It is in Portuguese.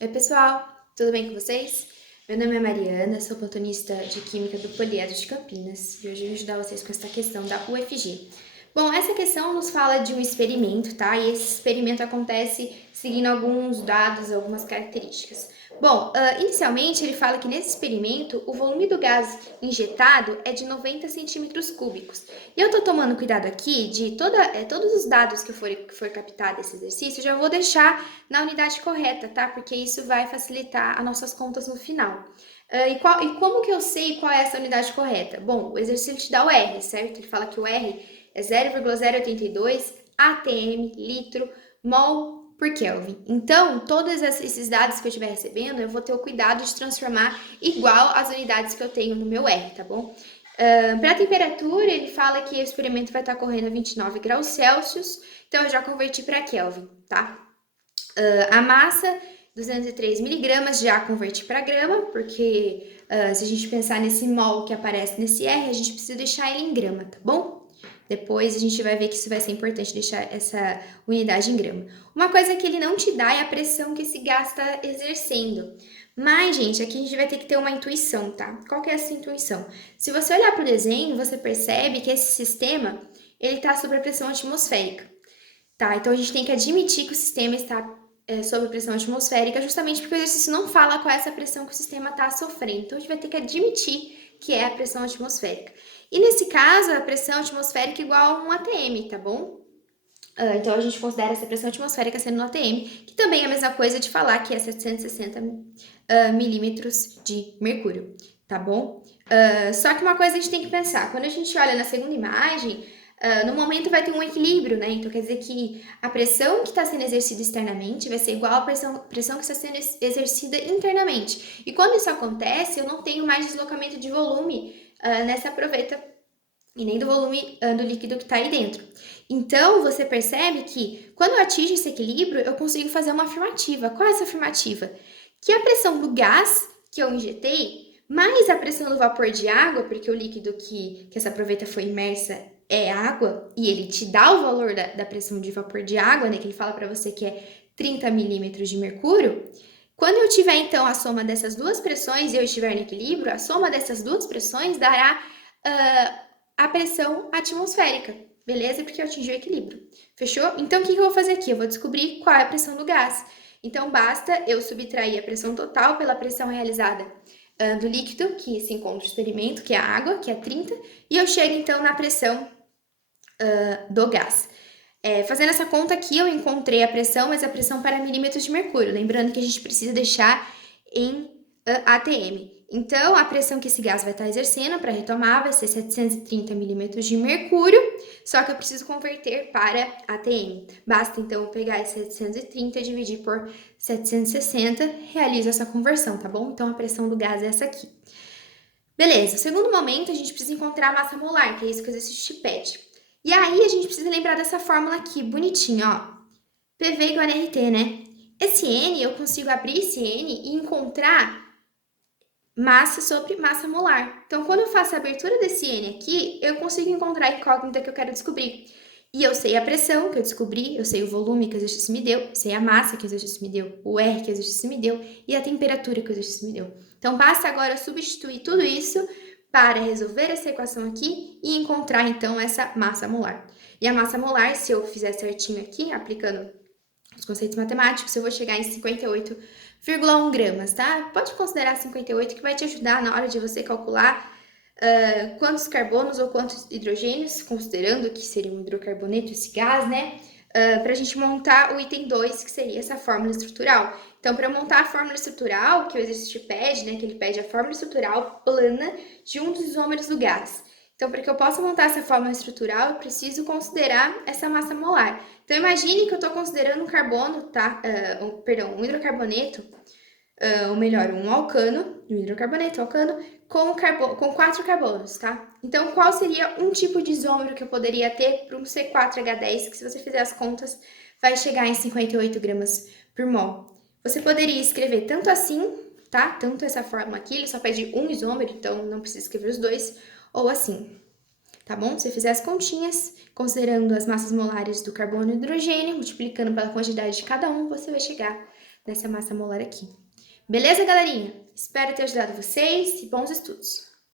Oi, pessoal, tudo bem com vocês? Meu nome é Mariana, sou plantonista de Química do Poliedro de Campinas e hoje eu vou ajudar vocês com essa questão da UFG. Bom, essa questão nos fala de um experimento, tá? E esse experimento acontece seguindo alguns dados, algumas características. Bom, inicialmente ele fala que nesse experimento o volume do gás injetado é de 90 centímetros cúbicos. E eu tô tomando cuidado aqui de todos os dados que for captado desse exercício, eu já vou deixar na unidade correta, tá? Porque isso vai facilitar as nossas contas no final. E como que eu sei qual é essa unidade correta? Bom, o exercício te dá o R, certo? Ele fala que o R é 0,082 atm, litro, mol por Kelvin. Então, todos esses dados que eu estiver recebendo, eu vou ter o cuidado de transformar igual às unidades que eu tenho no meu R, tá bom? Para a temperatura, ele fala que o experimento vai estar correndo a 29 graus Celsius, então eu já converti para Kelvin, tá? A massa, 203 miligramas, já converti para grama, porque se a gente pensar nesse mol que aparece nesse R, a gente precisa deixar ele em grama, tá bom? Depois a gente vai ver que isso vai ser importante deixar essa unidade em grama. Uma coisa que ele não te dá é a pressão que esse gás está exercendo. Mas, gente, aqui a gente vai ter que ter uma intuição, tá? Qual que é essa intuição? Se você olhar para o desenho, você percebe que esse sistema ele está sob a pressão atmosférica. Tá, então a gente tem que admitir que o sistema está sob pressão atmosférica, justamente porque o exercício não fala qual é essa pressão que o sistema está sofrendo. Então a gente vai ter que admitir que é a pressão atmosférica. E nesse caso, a pressão atmosférica é igual a 1 atm, tá bom? Então a gente considera essa pressão atmosférica sendo 1 atm, que também é a mesma coisa de falar que é 760 milímetros de mercúrio, tá bom? Só que uma coisa a gente tem que pensar, quando a gente olha na segunda imagem, no momento vai ter um equilíbrio, né? Então quer dizer que a pressão que está sendo exercida externamente vai ser igual à pressão que está sendo exercida internamente. E quando isso acontece, eu não tenho mais deslocamento de volume nessa proveta e nem do volume do líquido que está aí dentro. Então, você percebe que quando eu atingo esse equilíbrio, eu consigo fazer uma afirmativa. Qual é essa afirmativa? Que a pressão do gás que eu injetei, mais a pressão do vapor de água, porque o líquido que essa proveta foi imersa é água, e ele te dá o valor da pressão de vapor de água, né, que ele fala para você que é 30 milímetros de mercúrio. Quando eu tiver, então, a soma dessas duas pressões e eu estiver no equilíbrio, a soma dessas duas pressões dará a pressão atmosférica, beleza? Porque eu atingi o equilíbrio. Fechou? Então, o que eu vou fazer aqui? Eu vou descobrir qual é a pressão do gás. Então, basta eu subtrair a pressão total pela pressão realizada do líquido, que se encontra no experimento, que é a água, que é 30, e eu chego, então, na pressão do gás. Fazendo essa conta aqui, eu encontrei a pressão, mas a pressão para milímetros de mercúrio. Lembrando que a gente precisa deixar em atm. Então, a pressão que esse gás vai estar exercendo para retomar vai ser 730 milímetros de mercúrio, só que eu preciso converter para atm. Basta, então, pegar esse 730 e dividir por 760, realizo essa conversão, tá bom? Então, a pressão do gás é essa aqui. Beleza, no segundo momento, a gente precisa encontrar a massa molar, que é isso que o exercício te pede. E aí, a gente precisa lembrar dessa fórmula aqui, bonitinho, ó. PV igual a NRT, né? Esse N, eu consigo abrir esse N e encontrar massa sobre massa molar. Então, quando eu faço a abertura desse N aqui, eu consigo encontrar a incógnita que eu quero descobrir. E eu sei a pressão que eu descobri, eu sei o volume que o exercício me deu, sei a massa que o exercício me deu, o R que o exercício me deu e a temperatura que o exercício me deu. Então, basta agora substituir tudo isso para resolver essa equação aqui e encontrar, então, essa massa molar. E a massa molar, se eu fizer certinho aqui, aplicando os conceitos matemáticos, eu vou chegar em 58,1 gramas, tá? Pode considerar 58, que vai te ajudar na hora de você calcular quantos carbonos ou quantos hidrogênios, considerando que seria um hidrocarboneto esse gás, né? Para a gente montar o item 2, que seria essa fórmula estrutural. Então, para montar a fórmula estrutural, que o exercício pede, né, que ele pede a fórmula estrutural plana de um dos isômeros do gás. Então, para que eu possa montar essa fórmula estrutural, eu preciso considerar essa massa molar. Então, imagine que eu estou considerando um carbono, tá? Um hidrocarboneto, ou melhor, um alcano, um hidrocarboneto, alcano, com 4 carbonos, tá? Então, qual seria um tipo de isômero que eu poderia ter para um C4H10, que se você fizer as contas, vai chegar em 58 gramas por mol? Você poderia escrever tanto assim, tá? Tanto essa fórmula aqui, ele só pede um isômero, então não precisa escrever os dois, ou assim, tá bom? Se você fizer as continhas, considerando as massas molares do carbono e do hidrogênio, multiplicando pela quantidade de cada um, você vai chegar dessa massa molar aqui. Beleza, galerinha? Espero ter ajudado vocês e bons estudos!